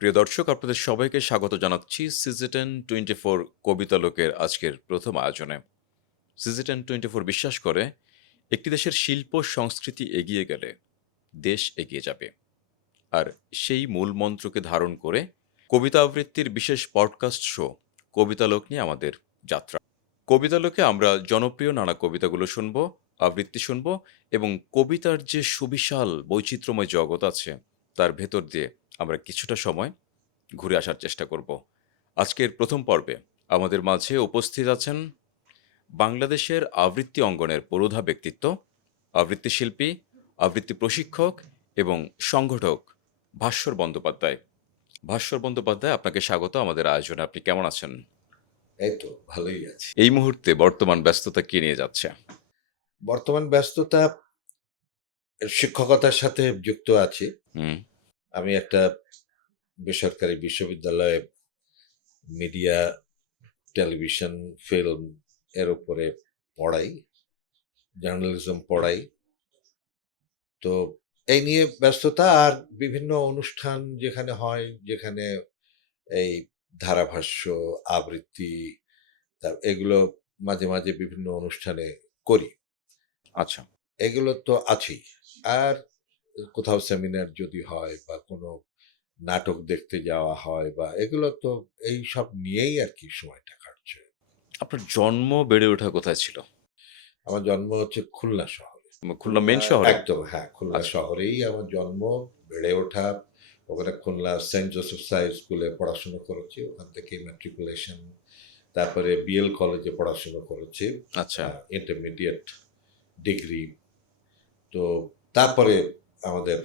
প্রিয় দর্শক, আপনাদের সবাইকে স্বাগত জানাচ্ছি সিজি10 24 কবিতা লোকের আজকের প্রথম আয়োজনে। সিজি10 24 বিশ্বাস করে, একটি দেশের শিল্প সংস্কৃতি এগিয়ে গেলে দেশ এগিয়ে যাবে। আর সেই মূল মন্ত্রকে ধারণ করে কবিতা আবৃত্তির বিশেষ পডকাস্ট শো কবিতা লোক নিয়ে আমাদের যাত্রা। কবিতা লোকে আমরা জনপ্রিয় নানা কবিতাগুলো শুনব, আবৃত্তি শুনব এবং কবিতার যে সুবিশাল বৈচিত্র্যময় জগৎ আছে তার ভেতর দিয়ে আমরা কিছুটা সময় ঘুরে আসার চেষ্টা করব। আজকের প্রথম পর্বে আমাদের মাঝে উপস্থিত আছেন বাংলাদেশের আবৃত্তি অঙ্গনের পুরোধা ব্যক্তিত্ব, আবৃত্তি শিল্পী, আবৃত্তি প্রশিক্ষক এবং সংগঠক ভাস্বর বন্দ্যোপাধ্যায়। ভাস্বর বন্দ্যোপাধ্যায়, আপনাকে স্বাগত আমাদের আয়োজনে। আপনি কেমন আছেন? এই তো ভালোই আছি। এই মুহূর্তে বর্তমান ব্যস্ততা কি নিয়ে যাচ্ছে? বর্তমান ব্যস্ততা শিক্ষকতার সাথে যুক্ত আছি। হুম। আমি একটা বেসরকারি বিশ্ববিদ্যালয়ে মিডিয়া, টেলিভিশন, ফিল্ম এর উপরে পড়াই, জার্নালিজম পড়াই। তো এই নিয়ে ব্যস্ততা আর বিভিন্ন অনুষ্ঠান যেখানে হয়, যেখানে এই ধারাভাষ্য, আবৃত্তি এগুলো মাঝে, মাঝে বিভিন্ন অনুষ্ঠানে করি। আচ্ছা। এগুলো তো আছেই। আর কোথাও সেমিনার যদি হয় বা কোনো নাটক দেখতে যাওয়া হয় বা এগুলো তো এইসব নিয়েই আর কি সময়টা কাটছে। আপনার জন্ম বেড়ে ওঠা কোথায় ছিল? আমার জন্ম হচ্ছে খুলনা শহরে। খুলনা মেন শহরে? একদম হ্যাঁ, খুলনা আচ্ছা। শহরেই আমার জন্ম, বেড়ে ওঠা। ওখানে খুলনা সেন্ট জোসেফ হাই স্কুলে পড়াশোনা করেছি। ওখান থেকে ম্যাট্রিকুলেশন, তারপরে বিএল কলেজে পড়াশোনা করেছি। আচ্ছা। Intermediate degree. তো তারপরে আমাদের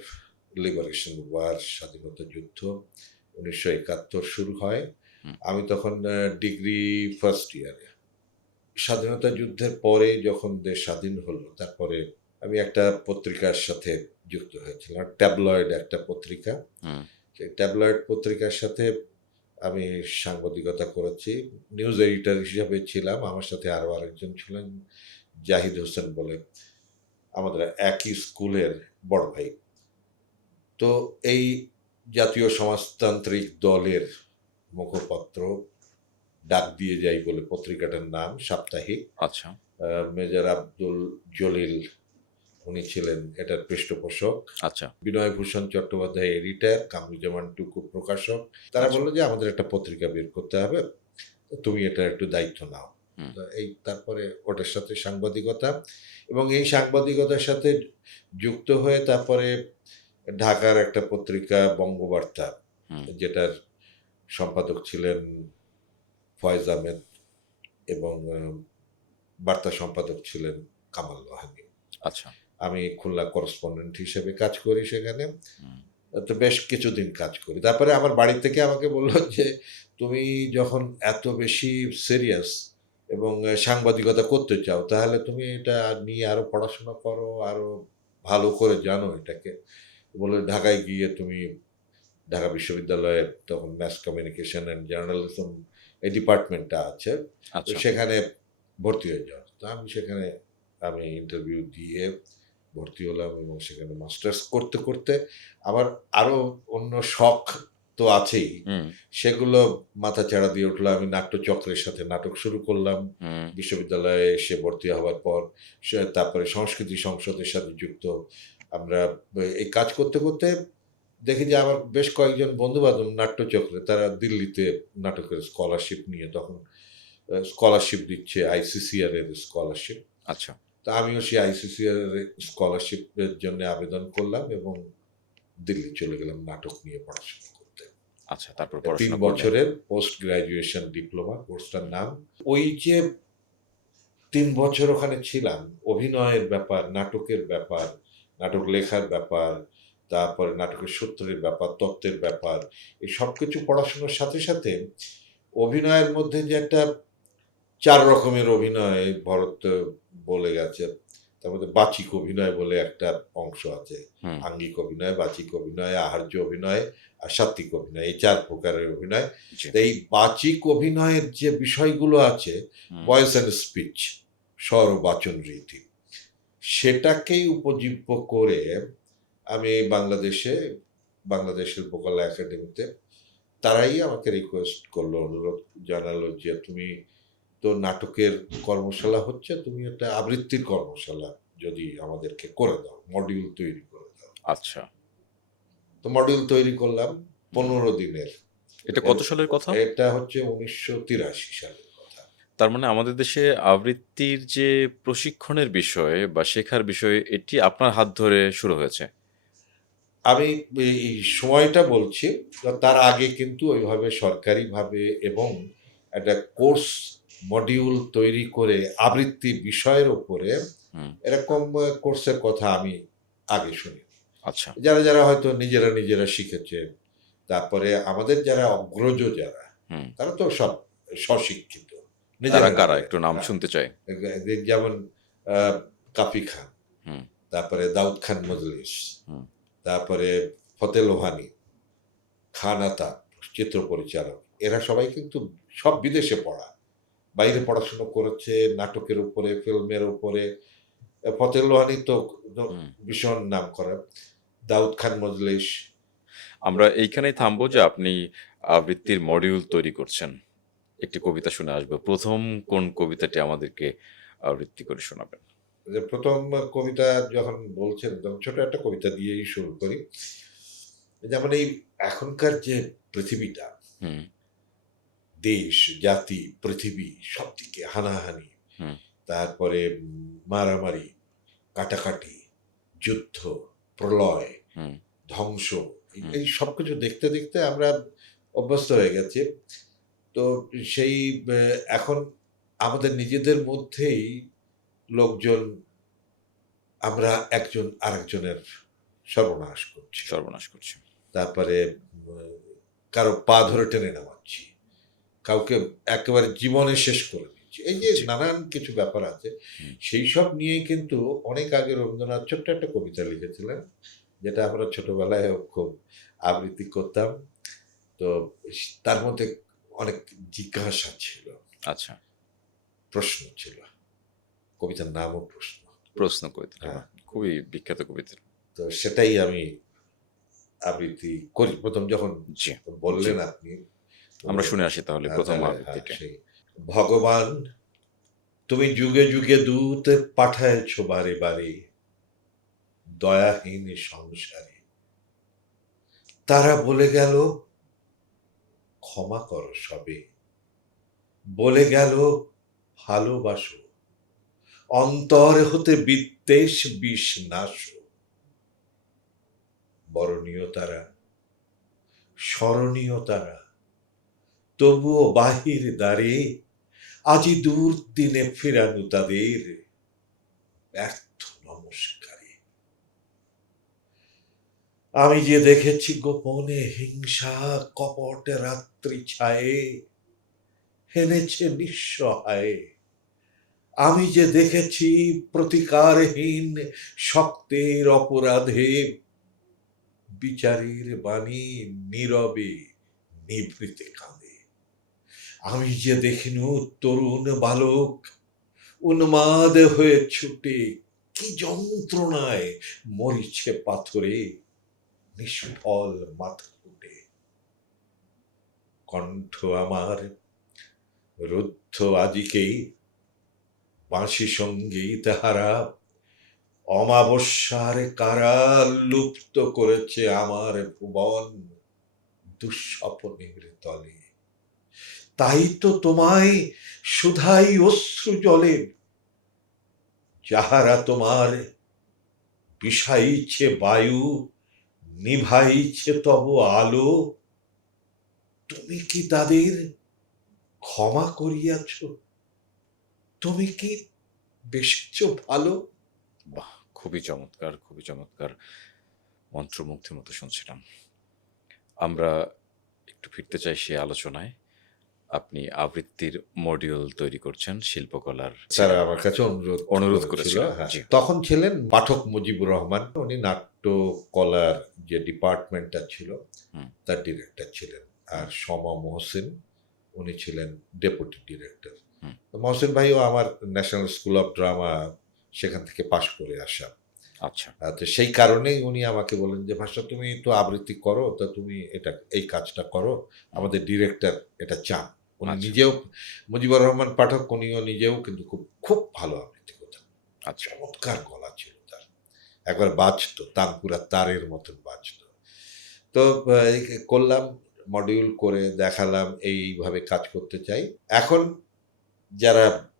লিবারেশন ওয়ার, স্বাধীনতা যুদ্ধ ১৯৭১ শুরু হয়। হুম। আমি তখন ডিগ্রি ফার্স্ট ইয়ারে। স্বাধীনতা যুদ্ধের পরে যখন দেশ স্বাধীন হলো, তারপরে আমি একটা পত্রিকার সাথে যুক্ত হয়েছিলাম। ট্যাবলয়েড একটা পত্রিকা। হুম। সেই ট্যাবলয়েড পত্রিকার সাথে আমি সাংবাদিকতা করেছি। নিউজ এডিটর হিসাবে ছিলাম। আমার সাথে আরো আরেকজন ছিলেন জাহিদ হোসেন বলে। আমাদের একই স্কুলের বড় ভাই। তো এই জাতীয় সমাজতান্ত্রিক দলের মুখপত্র ডাক দিয়ে যাই বলে পত্রিকাটার নাম সাপ্তাহিক। আচ্ছা। মেজর আব্দুল জলিল উনি ছিলেন এটার পৃষ্ঠপোষক। আচ্ছা। বিনয়ভূষণ চট্টোপাধ্যায় এডিটর, কামরুজ্জামান টুকু প্রকাশক। তারা আচ্ছা। বলল যে আমাদের একটা পত্রিকা বের করতে হবে। তো তুমি এটার একটু দায়িত্ব নাও। হুম। তো এই তারপরে ওটার সাথে সাংবাদিকতা এবং এই সাংবাদিকতার সাথে যুক্ত হয়ে তারপরে ঢাকার একটা পত্রিকা বঙ্গবার্তা, হুম। যেটার সম্পাদক ছিলেন ফয়েজ আহমেদ এবং বার্তা সম্পাদক ছিলেন কামাল লোহানী। আচ্ছা। আমি খুলনা করেসপন্ডেন্ট হিসেবে কাজ করি সেখানে। হুম। তো বেশ কিছুদিন কাজ করি। তারপরে আমার বাড়ি থেকে আমাকে বলল যে, "তুমি যখন এত বেশি সিরিয়াস এবং সাংবাদিকতা করতে চাও, তাহলে তুমি এটা নিয়ে আরো পড়াশোনা করো, আরো ভালো করে জানো এটাকে।" বলে ঢাকায় গিয়ে তুমি ঢাকা বিশ্ববিদ্যালয়ে তখন মাস কমিউনিকেশন অ্যান্ড জার্নালিজম এই ডিপার্টমেন্টটা আছে। তো আচ্ছা। সেখানে ভর্তি হয়ে যাও। তো আমি সেখানে ইন্টারভিউ দিয়ে ভর্তি হলাম এবং সেখানে মাস্টার্স করতে, করতে আমার আরো অন্য শখ তো আছেই। হুম। সেগুলো মাথাচাড়া দিয়ে উঠলো। আমি নাট্যচক্রের সাথে নাটক শুরু করলাম। হুম। বিশ্ববিদ্যালয়ে এসে ভর্তি হওয়ার পর তারপরে সংস্কৃতি সংসদের সাথে যুক্ত। আমরা এই কাজ করতে, করতে দেখি যে আমার বেশ কয়েকজন বন্ধু-বান্ধব নাট্যচক্রে তারা দিল্লিতে নাটকের স্কলারশিপ নিয়ে তখন স্কলারশিপ দিচ্ছে আইসিসিআর এর স্কলারশিপ। আচ্ছা। তো আমিও সেই আইসিসিআর এর স্কলারশিপের জন্য আবেদন করলাম এবং দিল্লি চলে গেলাম নাটক নিয়ে পড়াশোনা করতে। আচ্ছা, তারপর ৩ পড়াশোনা করলেন। বছরের পোস্ট গ্র্যাজুয়েশন ডিপ্লোমা কোর্সটার নাম। ওই যে ৩ বছর ওখানে ছিলাম, অভিনয়ের ব্যাপার, নাটকের ব্যাপার, নাটক লেখার ব্যাপার, তারপরে নাটকের সূত্রের ব্যাপার, তত্ত্বের ব্যাপার, এই সবকিছু পড়াশোনার সাথে, সাথে অভিনয়ের মধ্যে যে একটা ৪ রকমের অভিনয় ভরত বলে গেছে। তার মধ্যে বাচিক অভিনয় বলে একটা অংশ আছে। হুম। আঙ্গিক অভিনয়, বাচিক অভিনয়, আহার্য অভিনয় আর সাত্ত্বিক অভিনয়। এই ৪ প্রকারের অভিনয়। জি। তো এই বাচিক অভিনয়ের যে বিষয়গুলো আছে, হুম। ভয়েস অ্যান্ড স্পিচ, স্বর ও বাচন রীতি, সেটাকেই উপজীব্য করে আমি বাংলাদেশের ভোকাল একাডেমিতে তারাই আমাকে রিকোয়েস্ট করলো, অনুরোধ জানালো যে তুমি তো নাটকের কর্মশালা হচ্ছে, তুমি একটা আবৃত্তির কর্মশালা যদি আমাদেরকে করে দাও, মডিউল তৈরি করে দাও। আচ্ছা। তো মডিউল তৈরি করলাম হুম। 15 দিনের। এটা কত সালের কথা? এটা হচ্ছে 1983 সালের কথা। তার মানে আমাদের দেশে আবৃত্তির যে প্রশিক্ষণের বিষয় বা শেখার বিষয় এটি আপনার হাত ধরে শুরু হয়েছে। আমি এই সময়টা বলছি, তার আগে কিন্তু ওইভাবে সরকারিভাবে এবং একটা কোর্স মডিউল তৈরি করে আবৃত্তি বিষয়ের উপরে হুম। এরকম কোর্সের কথা আমি আগে শুনি। আচ্ছা। যারা হয়তো নিজেরা শিখেছে। তারপরে আমাদের যারা অগ্রজ যারা, হুম। তারা তো সব স্বশিক্ষিত। তারা কারা নিজেরা একটু নাম হ্যাঁ, শুনতে চাই? যেমন আ কাফি খান, হুম। তারপরে দাউদ খান মজলিস, হুম। তারপরে ফতে লোহানী, খান আতা চিত্র পরিচালক। এরা সবাই কিন্তু সব বিদেশে পড়া। বাইরে পড়াশোনা করেছে নাটকের উপরে, ফিল্মের উপরে। ফতে লোহানী তো হুম। ভীষণ নামকরা। দাউদ খান মজলিস। আমরা এইখানেই থামবো যে আপনি আবৃত্তির মডিউল তৈরি করছেন। একটি কবিতা শুনে আসবো। ১ম কোন কবিতাটি আমাদেরকে আবৃত্তি করে শোনাবেন? যে ১ম কবিতা যখন বলছেন, তখন ছোট একটা কবিতা দিয়েই শুরু করি। যেমন এই এখনকার যে পৃথিবীটা, হুম। দেশ, জাতি, পৃথিবী সবদিকে হানাহানি, হুম। তারপরে মারামারি, কাটাকাটি, যুদ্ধ, প্রলয়, হুম। ধ্বংস, হুম। এই সবকিছু দেখতে আমরা অভ্যস্ত হয়ে গেছি। তো সেই এ এখন আমাদের নিজেদের মধ্যেই লোকজন আমরা একজন আরেকজনের সর্বনাশ করছি। সর্বনাশ করছি। তারপরে কারো পা ধরে টেনে নামাচ্ছি। কাউকে একেবারে জীবনে শেষ করে দিচ্ছি। এই যে জি। নানান কিছু ব্যাপার আছে, হুম। সেইসব নিয়েই কিন্তু অনেক আগে রবীন্দ্রনাথ ছোট্ট একটা কবিতা লিখেছিলেন, যেটা আমরা ছোটবেলায় খুব আবৃত্তি করতাম। তো তার মধ্যে অনেক জিজ্ঞাসা ছিল, আচ্ছা। প্রশ্ন ছিল। কবিতার নামও প্রশ্ন। প্রশ্ন কবিতাটা হ্যাঁ, বাহ! খুবই বিখ্যাত কবিতা। তো সেটাই আমি আবৃত্তি করি। ১ম যখন জি, জি। বললেন আপনি, তো আমরা শুনে আসি তাহলে ১ম তাহলে হ্যাঁ, আবৃত্তিটি। সেই ভগবান তুমি যুগে দূত পাঠায়েছ বারে দয়াহীন সংসারে। তারা বলে গেল ক্ষমা করো সবে, বলে গেল ভালোবাসো, অন্তর হতে বিদ্বেষ বিষ নাশো। বরণীয় তারা, স্মরণীয় তারা, তবুও বাহির দ্বারে আজি দুর্দিনে ফেরানো তাদের ব্যর্থ নমস্কারে। আমি যে দেখেছি গোপনে হিংসা কপট রাত্রি ছায়ে হেনেছে নিঃসহায়ে। আমি যে দেখেছি প্রতিকারহীন শক্তের অপরাধে বিচারের বাণী নীরবে নিভৃতে কাঁদে। আমি যে দেখিনু তরুণ বালক উন্মাদ হয়ে ছুটে কি যন্ত্রণায় মরিছে পাথরে নিষ্ফল মাথা ফুটে। কণ্ঠ আমার রুদ্ধ আজিকেই বাঁশি সঙ্গীত হারা অমাবস্যার কারা লুপ্ত করেছে আমার ভুবন দুঃস্বপ্নের তলে। তাই তো তোমায় শুধাই অশ্রু জলে, যাহারা তোমার বিষাইছে বায়ু নিভাইছে তব আলো, তুমি কি তাদের ক্ষমা করিয়াছ? তুমি কি বেসেছ ভালো? বাহ! খুবই চমৎকার, খুবই চমৎকার। মন্ত্রমুগ্ধের মতো শুনছিলাম। আমরা একটু ফিরতে চাই সেই আলোচনায়। আপনি আবৃত্তির মডিউল তৈরি করছেন শিল্পকলার তারা ছিলেন। আমার কাছে অনুরোধ অনুরোধ করেছিল। করেছিলেন। হ্যাঁ, জি। তখন ছিলেন পাঠক মুজিবুর রহমান। উনি নাট্যকলার যে ডিপার্টমেন্টটা ছিল, হুম। তার ডিরেক্টর ছিলেন। আর হুম। শমা মহসিন, উনি ছিলেন ডেপুটি ডিরেক্টর। হুম। তো মহসিন ভাইও আমার ন্যাশনাল স্কুল অফ ড্রামা সেখান থেকে পাশ করে আসা। আচ্ছা। তো সেই কারণেই উনি আমাকে বললেন যে, "ভাস্কর তুমি তো আবৃত্তি করো, তা তুমি এই কাজটা করো। হুম, আমাদের ডিরেক্টর এটা চান।" উনি আচ্ছা, নিজেও মুজিবুর রহমান পাঠক উনিও নিজেও কিন্তু খুব, খুব ভালো আবৃত্তি করতেন। আচ্ছা। চমৎকার গলা ছিল তার। একবার বাজতো, তানপুরা তারের মতন বাজতো। তো এই করলাম, মডিউল করে দেখালাম এইভাবে কাজ করতে চাই। এখন যারা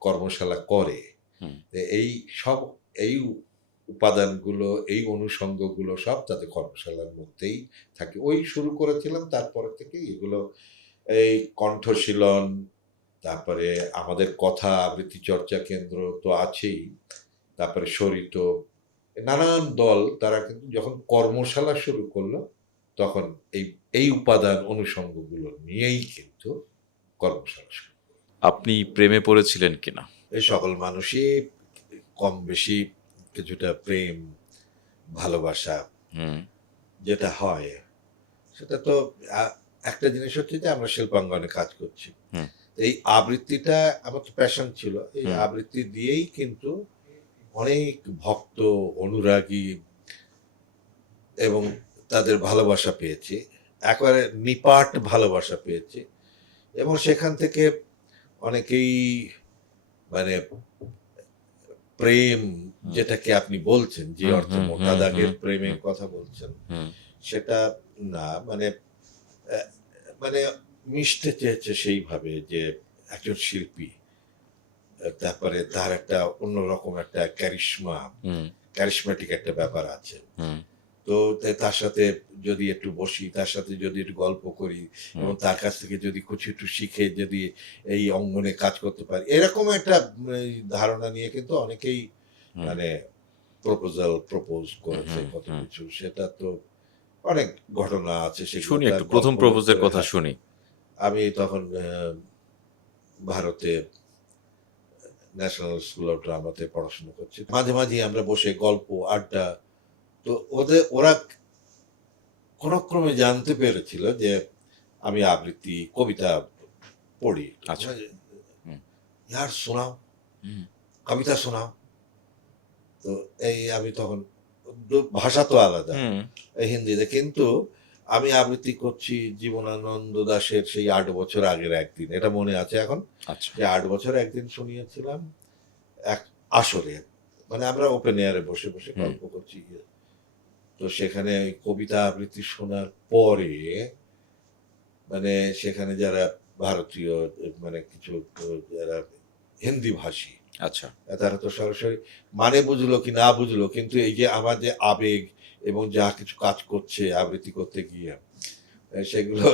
কর্মশালা করে হুম, এই সব এই উপাদানগুলো, এই অনুষঙ্গগুলো সব তাদের কর্মশালার মধ্যেই থাকে। ওই শুরু করেছিলাম তারপরে থেকেই এগুলো এই কণ্ঠশীলন, তারপরে আমাদের কথা আবৃত্তি চর্চা কেন্দ্র তো আছেই। তারপরে শরিত নানান দল তারা কিন্তু যখন কর্মশালা শুরু করল তখন এই এই উপাদান অনুষঙ্গগুলো নিয়েই কিন্তু কর্মশালা শুরু। আপনি প্রেমে পড়েছিলেন কিনা? এই সকল মানুষই কম বেশি কিছুটা প্রেম, ভালোবাসা হুম, যেটা হয় সেটা তো আ একটা জিনিস হচ্ছে যে আমরা শিল্পাঙ্গনে কাজ করছি। হুম, এই আবৃত্তিটা আমার তো প্যাশন ছিল। এই হুম, আবৃত্তি দিয়েই কিন্তু অনেক ভক্ত, অনুরাগী এবং তাদের ভালোবাসা পেয়েছি। একেবারে নিপাট ভালোবাসা পেয়েছি এবং সেখান থেকে অনেকেই মানে প্রেম হুম, যেটাকে আপনি বলছেন, যে হুম, অর্থে হুম, মোটা হুম, দাগের হুম, প্রেমের হুম, কথা বলছেন, হুম, সেটা না। মানে অ্যা মানে মিশতে চেয়েছে সেইভাবে যে একজন শিল্পী, তারপরে তার একটা অন্যরকম একটা হুম, ক্যারিশম্যাটিক একটা ব্যাপার আছে। হুম, তো তার সাথে যদি একটু বসি, তার সাথে যদি একটু গল্প করি হুম, এবং তার কাছ থেকে যদি কিছু একটু শিখে যদি এই অঙ্গনে কাজ করতে পারি, এরকম একটা এই ধারণা নিয়ে কিন্তু অনেকেই হুম, মানে প্রপোজ হুম, করেছে হুম, কত হুম। কিছু। সেটা তো অনেক ঘটনা আছে, সেগুলো শুনি তো একটু আর ১ম গল্পের প্রপোজ এর ভেতরে কথা শুনি। আমি তখন ভারতে ন্যাশনাল স্কুল অফ ড্রামাতে পড়াশোনা করছি। মাঝে, মাঝেই আমরা বসে গল্প, আড্ডা। তো ওরা কোনক্রমে জানতে পেরেছিল যে আমি আবৃত্তি, কবিতা পড়ি। আচ্ছা। বলে, হুম, "यार सुनाओ, হুম, কবিতা শোনাও।" তো এই আমি তখন ভাষা তো আলাদা হুম, হিন্দিতে। কিন্তু আমি আবৃত্তি করছি জীবনানন্দ দাশের সেই ৮ বছর আগের একদিন। এটা মনে আছে এখন। আচ্ছা। যে ৮ বছর একদিন শুনিয়েছিলাম এক আসরে। মানে আমরা ওপেন এয়ারে বসে, বসে হুম, গল্প করছি। তো সেখানে ওই কবিতা আবৃত্তি শোনার পরে মানে সেখানে যারা ভারতীয় মানে কিছু যারা হিন্দি ভাষী আচ্ছা। তারা তো সরাসরি মানে বুঝলো কি না বুঝলো কিন্তু এই যে আমার যে আবেগ এবং যা কিছু কাজ করছে আবৃত্তি করতে গিয়ে সেগুলো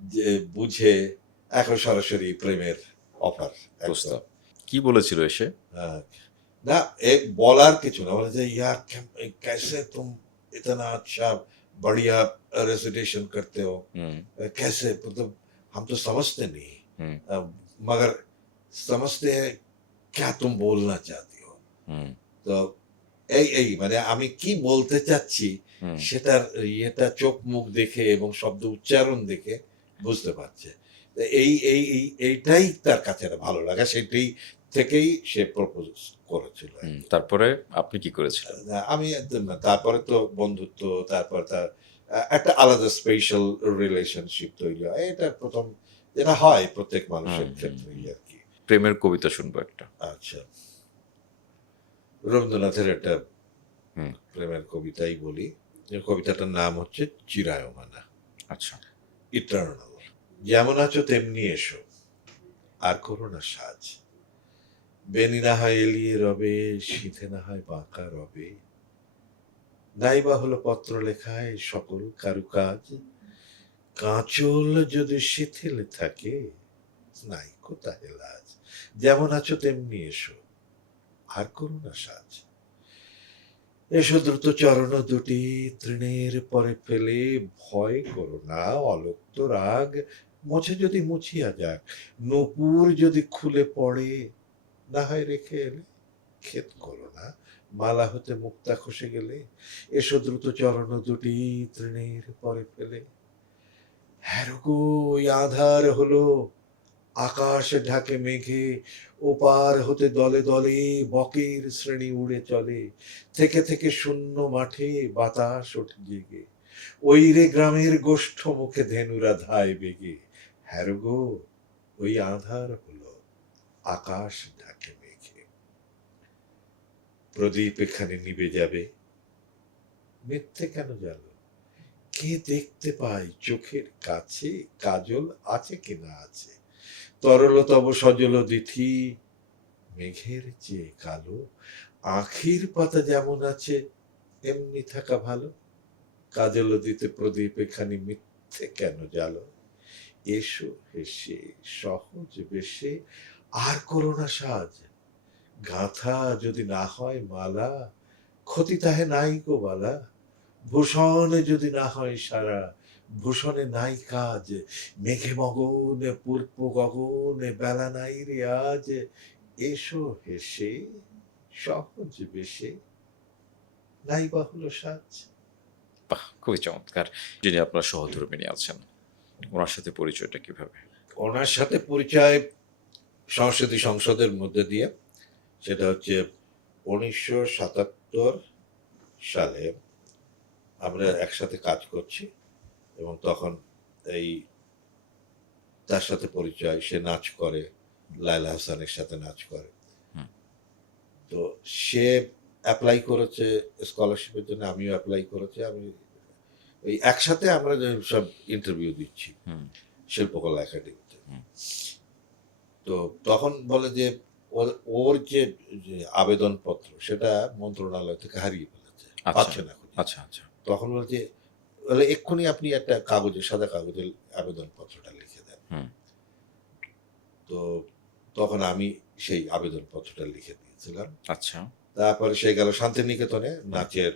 যে বুঝে এখন সরাসরি প্রেমের অফার একদম। প্রস্তাব। কি বলেছিল এসে? হ্যাঁ, না বলার কিছু না। বলে যে यार कैसे तुम इतना अच्छा बढ़िया रेसिटेशन करते हो? হুম, कैसे मतलब हम तो समझते नहीं। হুম, अ, मगर समझते हैं क्या तुम बोलना चाहती हो। হুম, তো এই মানে আমি কি বলতে চাচ্ছি হুম, সেটার ইয়েটা চোখ মুখ দেখে এবং শব্দ উচ্চারণ দেখে বুঝতে পারছে। তো এইটাই তার কাছে একটা ভালো লাগা। সেটাই থেকেই সে প্রপোজ করেছিল হুম। আরকি। তারপরে আপনি কি করেছিলেন? আমি না তারপরে তো বন্ধুত্ব, তারপর তার একটা আলাদা স্পেশাল রিলেশনশিপ তৈরি হয়। এটা ১ম যেটা হয় প্রত্যেক হুম, মানুষের হুম, ক্ষেত্রেই হুম। আরকি। প্রেমের কবিতা শুনবো একটা। আচ্ছা। রবীন্দ্রনাথের একটা হুম, প্রেমের কবিতাই বলি। যে কবিতাটার নাম হচ্ছে 'চিরায়মানা' আচ্ছা। ইটারনাল। যেমন আছো তেমনি এসো, আর করো না সাজ। বেণী না হয় এলিয়ে রবে, সিধে না হয় বাঁকা রবে। নাই বা হলো পত্র লেখায় সকল কারুকাজ। কাঁচল যদি শিথিল থাকে, নাই কোথায় লাজ। যেমন আছো তেমনি এসো, আর করো না সাজ। এসো দ্রুত চরণ দুটি তৃণের পরে ফেলে, ভয় করো না অলক্ত রাগ মোছে যদি মুছিয়া যাক, নূপুর যদি খুলে পড়ে না হয় রেখে এলে, খেদ করো না মালা হতে মুক্তা খসে গেলে। এসো দ্রুত চরণ দুটি তৃণের পরে ফেলে। হ্যাঁ গো ওই আঁধার হলো আকাশ ঢাকে মেঘে, ওপার হতে দলে দলে বকের শ্রেণী উড়ে চলে, থেকে থেকে শূন্য মাঠে বাতাস ওঠে জেগে, ওই রে গ্রামের গোষ্ঠ মুখে ধেনুরা ধায় বেগে, হ্যাঁ গো ওই আঁধার হলো আকাশ ঢাকে মেঘে। প্রদীপ এখানে নিভে যাবে, মিথ্যে কেন জানো, কে দেখতে পায় চোখের কাছে, কাজল আছে কি না আছে, তরলতব সজল দিঠি মেঘের চেয়ে কালো, আখির পাতা যেমন আছে এমনি থাকা ভালো, কাজল দিতে প্রদীপ এখানে মিথ্যে কেন জালো, এসো হেসে সহজ বেশে আর করোনা সাজ, গাঁথা যদি না হয় মালা, ক্ষতি তাহে নাই গো বালা, ভূষণে যদি না হয় সারা, ভূষণে নাই কাজ, মেঘে মগন পূর্ব গগনে বেলা নাই রে আজ, এসো হেসে সহজ বেশে নাই বা হলো সাজ। বাহ, খুবই চমৎকার। যিনি আপনার সহধর্মিণী আছেন, ওনার সাথে পরিচয়টা কিভাবে? ওনার সাথে পরিচয় সংস্কৃতি সংসদের মধ্যে দিয়ে। সেটা হচ্ছে 1977 সালে আমরা একসাথে কাজ করছি, এবং তখন এই তার সাথে পরিচয়, সে নাচ করে, লায়লা হাসানের সাথে নাচ করে। হুম। তো সে অ্যাপ্লাই করেছে স্কলারশিপের জন্য, আমিও অ্যাপ্লাই করেছি। আমি ওই একসাথে আমরা যে সব ইন্টারভিউ দিচ্ছি হুম। শিল্পকলা একাডেমিতে। হুম। তো তখন বলে যে ওর যে আবেদনপত্র সেটা মন্ত্রণালয় থেকে হারিয়ে ফেলেছে, আচ্ছা পাচ্ছে না খুঁজে। আচ্ছা আচ্ছা। তখন বলছে বলে এক্ষুনি আপনি একটা কাগজে, সাদা কাগজে আবেদনপত্রটা লিখে দেন। হুম। তো তখন আমি সেই আবেদনপত্রটা লিখে দিয়েছিলাম। আচ্ছা। তারপরে সে গেল শান্তিনিকেতনে নাচের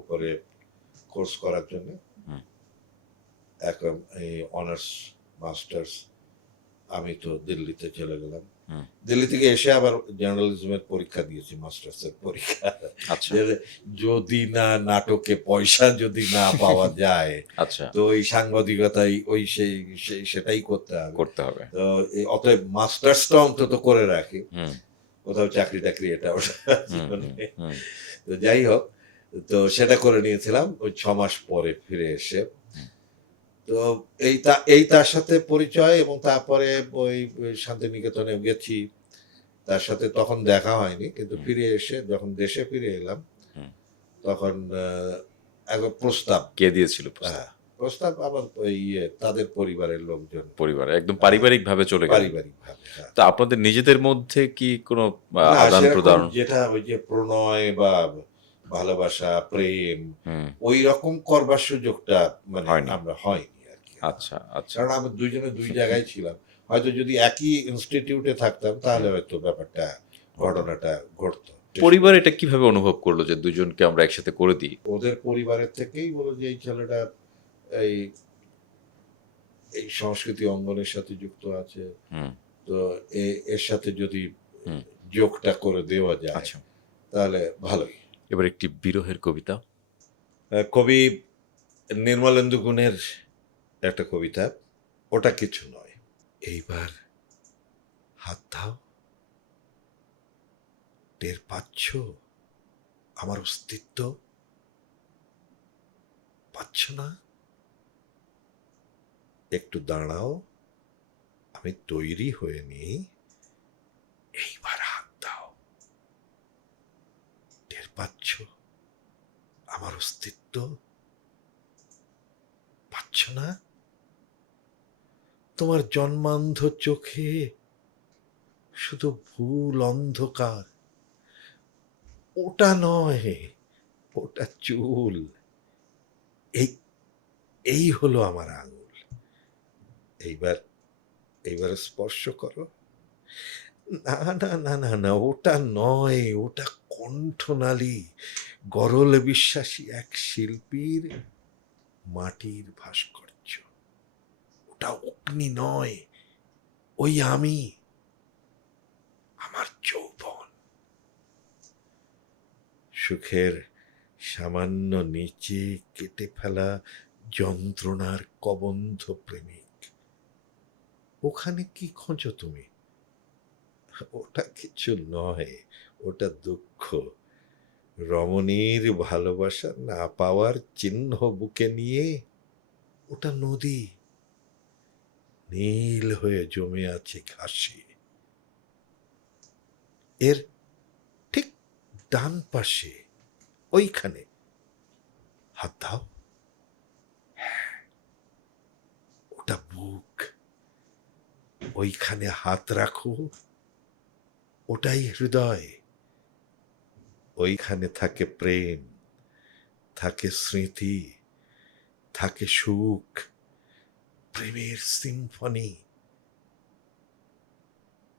উপরে কোর্স করার জন্য, হুম। এই অনার্স মাস্টার্স। আমি তো দিল্লিতে চলে গেলাম। হুম। দিল্লি থেকে এসে আবার জার্নালিজমের পরীক্ষা দিয়েছি, মাস্টার্সের পরীক্ষা। আচ্ছা যে যদি না নাটকে পয়সা যদি না পাওয়া যায়, আচ্ছা, তো ওই সাংবাদিকতাই ওই সেটাই করতে হবে। করতে হবে। তো অতএব মাস্টার্সটা অন্তত করে রাখি, হুম। কোথাও চাকরি টাকরি এটা ওটা হুম। হুম। জীবনে। হুম। তো যাই হোক, তো সেটা করে নিয়েছিলাম ওই 6 মাস পরে ফিরে এসে। হুম। তো এই তার সাথে পরিচয়, এবং তারপরে ওই শান্তিনিকেতনে গেছি, তার সাথে তখন দেখা হয়নি, কিন্তু হুম। ফিরে এসে যখন দেশে ফিরে এলাম, হুম। তখন একবার প্রস্তাব, কে দিয়েছিল প্রস্তাব? হ্যাঁ, প্রস্তাব আবার ওই তাদের পরিবারের লোকজন, পরিবার একদম পারিবারিক ভাবে চলে গেলেন। পারিবারিক ভাবে, হ্যাঁ। তো আপনাদের নিজেদের মধ্যে কি কোনো না, আদান সেরকম প্রদান? যেটা ওই যে প্রণয় বা ভালোবাসা, প্রেম, হুম। ওই রকম করবার সুযোগটা মানে হয়নি। আমরা হয়নি আর কি। আচ্ছা আচ্ছা। কারণ আমরা দুইজনে দুই জায়গায় ছিলাম। হয়তো যদি একই ইনস্টিটিউটে থাকতাম তাহলে হয়তো ব্যাপারটা, ঘটনাটা ঘটতো। পরিবার এটা কিভাবে অনুভব করলো যে দুজনকে আমরা একসাথে করে দিই? ওদের পরিবারের থেকেই বলো যে এই ছেলেটা এই এই সংস্কৃতি অঙ্গনের সাথে যুক্ত আছে, হুম। তো এর সাথে যদি হুম। যোগটা করে দেওয়া যায় আচ্ছা, তাহলে ভালোই। এবার একটি বিরহের কবিতা। কবি নির্মলেন্দু গুণের একটা কবিতা, ওটা কিছু নয়। এইবার হাত দাও, টের পাচ্ছ আমার অস্তিত্ব, পাচ্ছ না? একটু দাঁড়াও, আমি তৈরি হয়ে নিই, এইবার হাত দাও, টের পাচ্ছ আমার অস্তিত্ব, পাচ্ছ না? তোমার জন্মান্ধ চোখে শুধু ভুল অন্ধকার, ওটা নয়, ওটা চুল, এই এই হলো আমার আঙুল, এইবার এইবার স্পর্শ করো। না না না না না, ওটা নয়, ওটা কণ্ঠনালী, গরল বিশ্বাসী এক শিল্পীর মাটির ভাস্কর্য, ওটা অগ্নি নয়, ওই আমি, আমার যৌবন, সুখের সামান্য নিচে কেটে ফেলা যন্ত্রণার কবন্ধ প্রেমিক, ওখানে কি খোঁজো তুমি? ওটা কিছু নয়, ওটা দুঃখ। রমণীর ভালোবাসা না পাওয়ার চিহ্ন বুকে নিয়ে ওটা নদী নীল হয়ে জমে আছে ঘাসে। এর ঠিক ডান পাশে ওইখানে হাত দাও, ওটা বুক। ওইখানে হাত রাখো, ওটাই হৃদয়। ওইখানে থাকে প্রেম, থাকে স্মৃতি, থাকে সুখ, প্রেমের সিম্ফনি।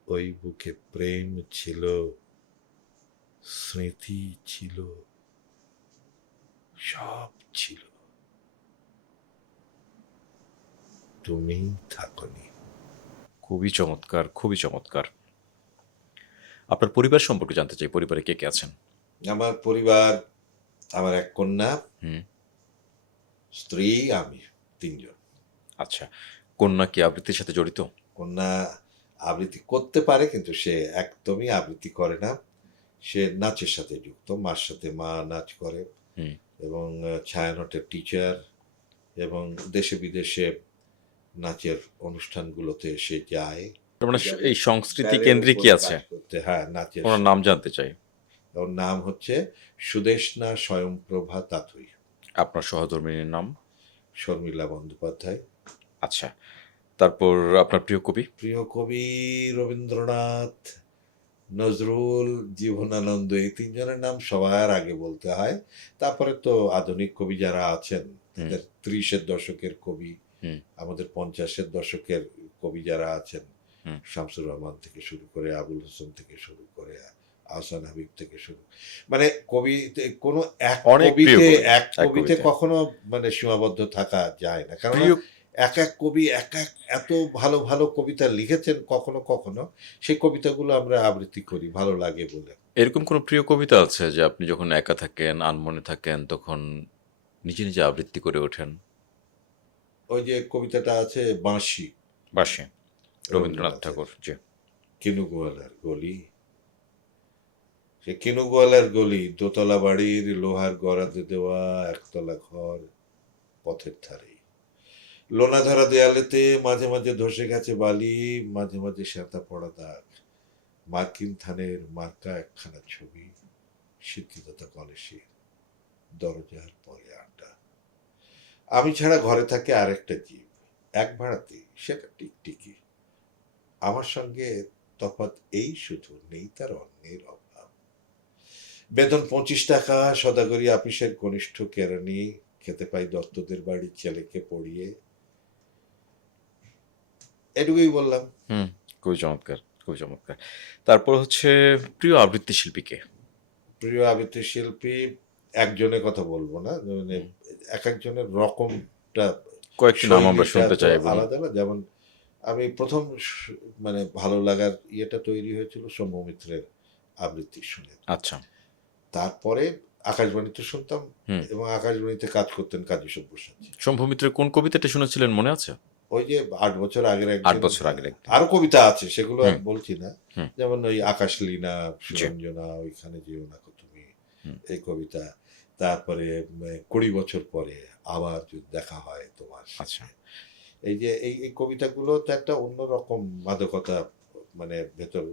ওই বুকে প্রেম ছিল, স্মৃতি ছিল, সব ছিল। তুমি থাকনি। খুবই চমৎকার, খুবই চমৎকার। আপনার পরিবার সম্পর্কে জানতে চাই। পরিবারে কে কে আছেন? আমার পরিবার, আমার এক কন্যা, হুম। স্ত্রী, আমি, ৩ জন। আচ্ছা। কন্যা কি আবৃত্তির সাথে জড়িত? কন্যা আবৃত্তি করতে পারে কিন্তু সে একদমই আবৃত্তি করে না। সে নাচের সাথে যুক্ত। মার সাথে মা নাচ করে হুম। এবং ছায়ানটের টিচার এবং দেশে বিদেশে নাচের অনুষ্ঠানগুলোতে সে যায়। তার মানে যাবে এই সংস্কৃতি ব্যালের কেন্দ্রিকই উপরে আছে। কাজ করতে, হ্যাঁ, নাচের ওনার নাম জানতে চাই। ওর নাম হচ্ছে সুদেষ্ণা স্বয়ংপ্রভা তাথই। আপনার সহধর্মিণীর নাম? শর্মিলা বন্দ্যোপাধ্যায়। আচ্ছা। তারপর আপনার প্রিয় কবি? প্রিয় কবি রবীন্দ্রনাথ, নজরুল, জীবনানন্দ, এই ৩ জনের নাম সবার আগে বলতে হয়। তারপরে তো আধুনিক কবি যারা আছেন, হুম। তাদের ৩০-এর দশকের কবি, হুম। আমাদের ৫০-এর দশকের কবি যারা আছেন, হুম। শামসুর রহমান থেকে শুরু করে, আবুল হোসেন থেকে শুরু করে, আহসান হাবীব থেকে শুরু, মানে কবিতে কোনো এক অনেক প্রিয় কবিতে কবি এক এক কবিতে কবিতে। কখনো মানে সীমাবদ্ধ থাকা যায় না। কেননা প্রিয় এক কবি এত ভালো, ভালো কবিতা লিখেছেন কখনো, কখনো সেই কবিতাগুলো আমরা আবৃত্তি করি ভালো লাগে বলে। এরকম কোনো প্রিয় কবিতা আছে যে আপনি যখন একা থাকেন, আনমনে থাকেন তখন নিজে, নিজে আবৃত্তি করে ওঠেন? ওই যে কবিতাটা আছে 'বাঁশি' বাঁশি, রবীন্দ্রনাথ রবীন্দ্রনাথের। ঠাকুর। জি। কিনুগোয়ালার গলি, সে কিনুগোয়ালার গলি, দোতলা বাড়ির লোহার গরাদে দেওয়া একতলা ঘর পথের ধারেই। লোনাধরা দেয়ালেতে মাঝে, মাঝে ধসে গেছে বালি, মাঝে, মাঝে শ্যাঁতা পড়া দাগ। মার্কিন থানের মার্কা একখানা ছবি, সিদ্ধিদাতা কলেজের দরজার পরে আড্ডা। আমি ছাড়া ঘরে থাকে আরেকটা জীব, এক ভাড়াতে, সেটা টিকটিকি। আমার সঙ্গে তফাৎ এই শুধু, নেই তার অন্যের অভাব। বেতন ২৫ টাকা, সদাগরি আপিসের কনিষ্ঠ কেরানি, খেতে পাই দত্তদের বাড়ির ছেলেকে পড়িয়ে। এটুকুই বললাম। হুম, খুবই চমৎকার, খুবই চমৎকার। তারপর হচ্ছে প্রিয় আবৃত্তি শিল্পী কে? প্রিয় আবৃত্তি শিল্পী একজনের কথা বলবো না, মানে হুম। এক একজনের রকমটা, কয়েকটি নাম আমরা শৈলীটা শুনতে তো চাই বলুন। আলাদা না। যেমন আমি ১ম মানে ভালো লাগার ইয়েটা তৈরি হয়েছিল সৌম্য মিত্রের আবৃত্তি শুনে। আচ্ছা। তারপরে আকাশবাণীতে শুনতাম হুম। এবং আকাশবাণীতে কাজ করতেন কাজী সব্যসাচী। শম্ভু মিত্রের কোন কবিতাটা শুনেছিলেন মনে আছে? ওই যে ৮ বছর আগের ৮ একদিন, বছর আগের একদিন। আরো কবিতা আছে সেগুলো আর হুম। বলছি না। হুম। যেমন ওই আকাশলীনা, জি। সুরঞ্জনা, ওইখানে যেও না কো তুমি, হুম। এই কবিতা। তারপরে ২০ বছর পরে আবার যদি দেখা হয় তোমার আচ্ছা। সাথে। এই যে এই কবিতাগুলো তো একটা অন্যরকম মাদকতা, মানে ভেতর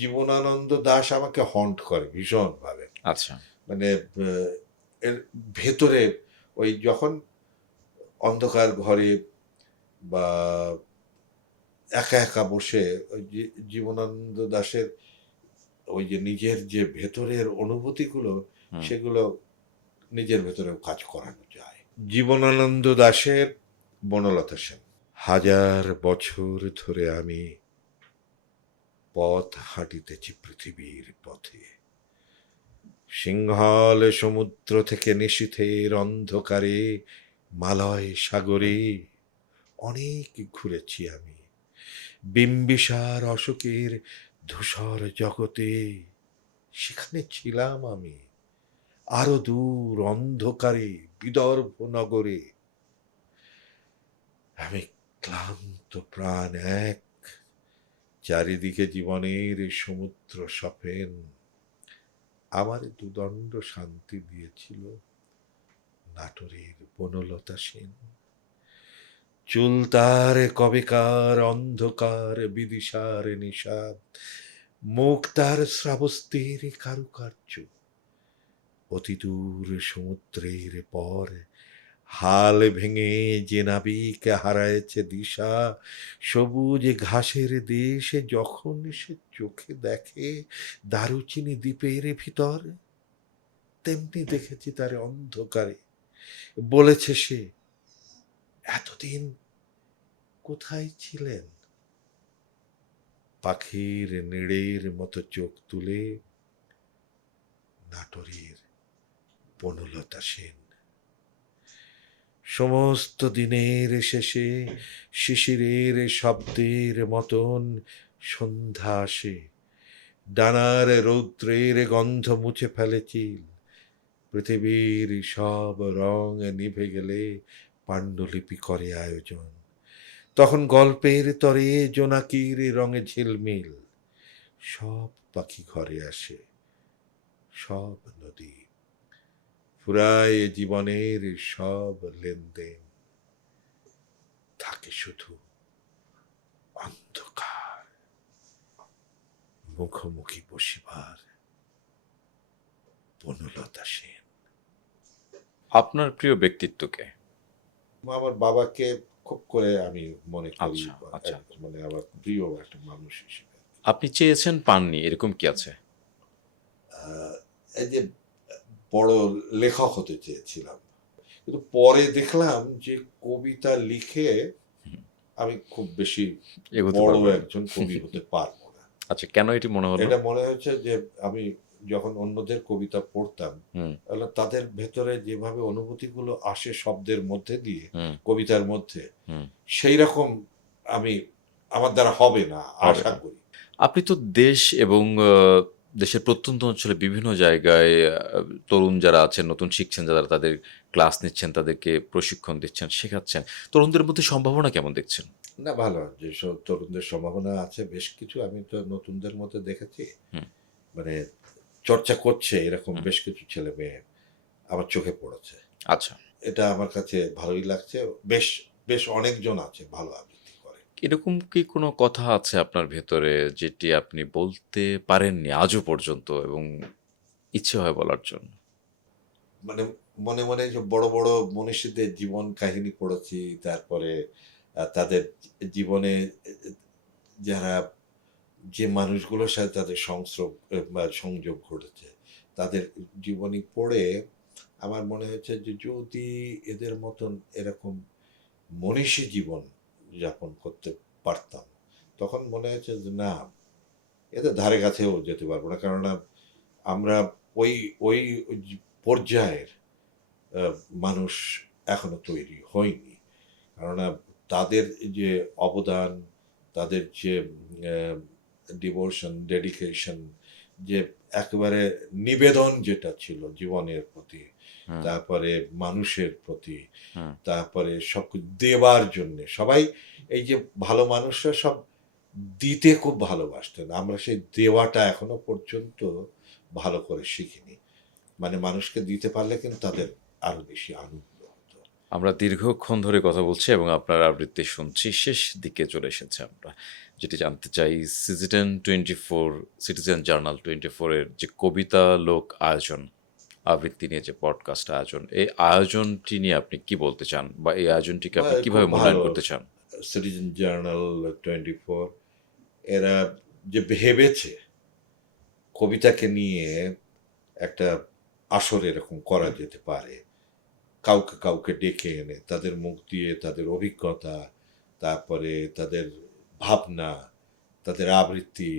জীবনানন্দ দাশ আমাকে হন্ট করে ভীষণভাবে। আচ্ছা। মানে এর ভেতরে ওই যখন অন্ধকার ঘরে বা একা, একা বসে ওই জীবনানন্দ দাশের ওই যে নিজের যে ভেতরের অনুভূতিগুলো, হুম। সেগুলো নিজের ভেতরেও কাজ করানো যায়। জীবনানন্দ দাশের বনলতা সেন। হাজার বছর ধরে আমি পথ হাঁটিতেছি পৃথিবীর পথে। সিংহল সমুদ্র থেকে নিশীথের অন্ধকারে, মালয় সাগরে অনেক ঘুরেছি আমি। বিম্বিসার অশোকের ধূসর জগতে, সেখানে ছিলাম আমি। আরো দূর অন্ধকারে বিদর্ভ নগরে আমি ক্লান্ত প্রাণ এক, চারিদিকে জীবনের সমুদ্র সফেন, আমার দুদণ্ড শান্তি দিয়েছিল নাটোরের বনলতা সেন। চুল তার কবেকার অন্ধকার বিদিশার নিষাদ, মুখ তার শ্রাবস্তের কারুকার্য, অতি দূর সমুদ্রের পর হাল ভেঙে যে নাবিক হারায়েছে দিশা, সবুজ ঘাসের দেশে যখন সে চোখে দেখে দারুচিনি দ্বীপের ভিতর, তেমনি দেখেছি তার অন্ধকারে। বলেছে সে, এতদিন কোথায় ছিলেন? পাখির নিড়ের মতো চোখ তুলে নাটোরের বনলতা সেন। সমস্ত দিনের শেষে শিশিরের শব্দের মতন সন্ধ্যা আসে, ডানার রৌদ্রের গন্ধ মুছে ফেলে চিল, পৃথিবীর সব রং নিভে গেলে পাণ্ডুলিপি করে আয়োজন। তখন গল্পের তরে জোনাকির রঙে ঝিলমিল, সব পাখি ঘরে আসে, সব নদী ফুরায় জীবনের সব লেনদেন, থাকে শুধু অন্ধকার, মুখোমুখি বসিবার বনলতা সেন। আপনার প্রিয় ব্যক্তিত্বকে? আমার বাবাকে খুব করে আমি মনে করি, আচ্ছা, আচ্ছা। মানে আমার প্রিয় একটা মানুষ হিসেবে। আপনি চেয়েছেন, পাননি, এরকম কি আছে? আহ, এই যে বড় লেখক হতে চেয়েছিলাম, কিন্তু পরে দেখলাম যে কবিতা লিখে হুম, আমি খুব বেশি এগোতে বড় পারবেন না। একজন কবি হতে পারবো না। আচ্ছা, কেন এটি মনে হলো? এটা মনে হয়েছে যে আমি যখন অন্যদের কবিতা পড়তাম, হুম, তাহলে তাদের ভেতরে যেভাবে অনুভূতিগুলো আসে শব্দের মধ্যে দিয়ে, হুম, কবিতার মধ্যে, হুম। সেই রকম আমি, আমার দ্বারা হবে না হবে আশা না। করি। আপনি তো দেশ এবং দেশের প্রত্যন্ত অঞ্চলে বিভিন্ন জায়গায় তরুণ যারা আছেন, নতুন শিখছেন যারা, তাদের ক্লাস নিচ্ছেন, তাদেরকে প্রশিক্ষণ দিচ্ছেন, শেখাচ্ছেন। তরুণদের মধ্যে সম্ভাবনা কেমন দেখছেন? না, ভালো যেসব তরুণদের সম্ভাবনা আছে বেশ কিছু আমি তো নতুনদের মধ্যে দেখেছি, হুম, মানে চর্চা করছে এরকম হুম। বেশ কিছু ছেলে মেয়ে আমার চোখে পড়েছে। আচ্ছা। এটা আমার কাছে ভালোই লাগছে। বেশ বেশ অনেকজন আছে ভালো আবৃত্তি করে। এরকম কি কোনো কথা আছে আপনার ভেতরে যেটি আপনি বলতে পারেননি আজও পর্যন্ত এবং ইচ্ছে হয় বলার জন্য? মানে মনে মনে যে বড় বড় মনীষীদের জীবন কাহিনী পড়েছি, তারপরে তাদের জীবনে যারা, যে মানুষগুলোর সাথে তাদের সংস্রব বা সংযোগ ঘটেছে, তাদের জীবনী পড়ে আমার মনে হয়েছে যে যদি এদের মতন এরকম মনীষী জীবন যাপন করতে পারতাম, তখন মনে হয়েছে যে না, এদের ধারে কাছেও যেতে পারবো না। কেননা আমরা ওই ওই পর্যায়ের আহ, মানুষ এখনো তৈরি হয়নি। কেননা তাদের যে অবদান, তাদের যে ডিভোশন, ডেডিকেশন, যে একেবারে নিবেদন যেটা ছিল জীবনের প্রতি, হুম, তারপরে মানুষের প্রতি, হুম। তারপরে সব কিছু দেওয়ার জন্য সবাই, এই যে ভালো মানুষরা সব দিতে খুব ভালোবাসতেন, আমরা সেই দেওয়াটা এখনো পর্যন্ত ভালো করে শিখিনি। মানে মানুষকে দিতে পারলে কিন্তু তাদের আরো বেশি আনন্দ হতো। আমরা দীর্ঘক্ষণ ধরে কথা বলছি এবং আপনার আবৃত্তি শুনছি। শেষ দিকে চলে এসেছি আমরা। যেটি জানতে চাই, সিটিজেন 24, সিটিজেন জার্নাল 24 এর যে কবিতা লোক আয়োজন, আবৃত্তি নিয়ে যে পডকাস্ট আয়োজন, এই আয়োজনটি নিয়ে আপনি কি বলতে চান? বা এই আয়োজনটিকে আপনি খুব কিভাবে মূল্যায়ন ভালো। করতে চান? সিটিজেন জার্নাল 24 এরা যে ভেবেছে কবিতাকে নিয়ে একটা আসর এরকম করা যেতে পারে, কাউকে কাউকে ডেকে এনে তাদের মুখ দিয়ে তাদের অভিজ্ঞতা, তারপরে তাদের ভাবনা, তাদের আবৃত্তি,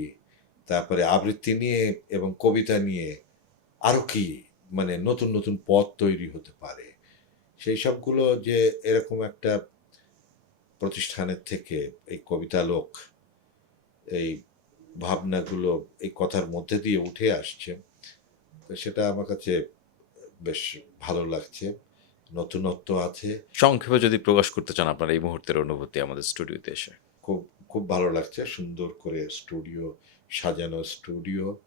তারপরে আবৃত্তি নিয়ে এবং কবিতা নিয়ে আরো কি, মানে নতুন নতুন পথ তৈরি হতে পারে, সেই সবগুলো যে এরকম একটা প্রতিষ্ঠানের থেকে এই কবিতা লোক এই ভাবনাগুলো এই কথার মধ্যে দিয়ে উঠে আসছে, তো সেটা আমার কাছে বেশ ভালো লাগছে। নতুনত্ব আছে। সংক্ষেপে যদি প্রকাশ করতে চান আপনার এই মুহূর্তের অনুভূতি আমাদের স্টুডিওতে এসে। খুব খুব ভালো লাগছে, সুন্দর করে স্টুডিও সাজানো, স্টুডিও,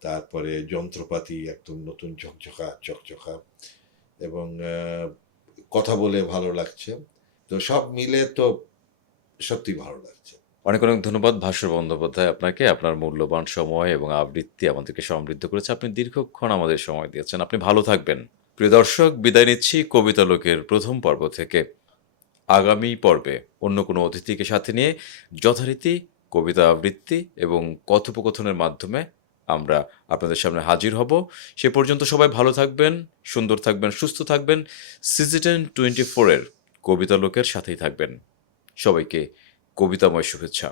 তারপরে যন্ত্রপাতি একদম নতুন চকচকা এবং কথা বলে ভালো লাগছে। তো সব মিলে তো সত্যি ভালো লাগছে। অনেক, অনেক ধন্যবাদ ভাস্কর বন্দ্যোপাধ্যায় আপনাকে। আপনার মূল্যবান সময় এবং আবৃত্তি আমাদেরকে সমৃদ্ধ করেছে। আপনি দীর্ঘক্ষণ আমাদের সময় দিয়েছেন। আপনি ভালো থাকবেন। প্রিয় দর্শক, বিদায় নিচ্ছি কবিতা লোকের ১ম পর্ব থেকে। আগামী পর্বে অন্য কোনো অতিথিকে সাথে নিয়ে যথারীতি কবিতা আবৃত্তি এবং কথোপকথনের মাধ্যমে আমরা আপনাদের সামনে হাজির হব। সে পর্যন্ত সবাই ভালো থাকবেন, সুন্দর থাকবেন, সুস্থ থাকবেন। সিজিটেন 24 এর কবিতা লোকের সাথেই থাকবেন। সবাইকে কবিতাময় শুভেচ্ছা।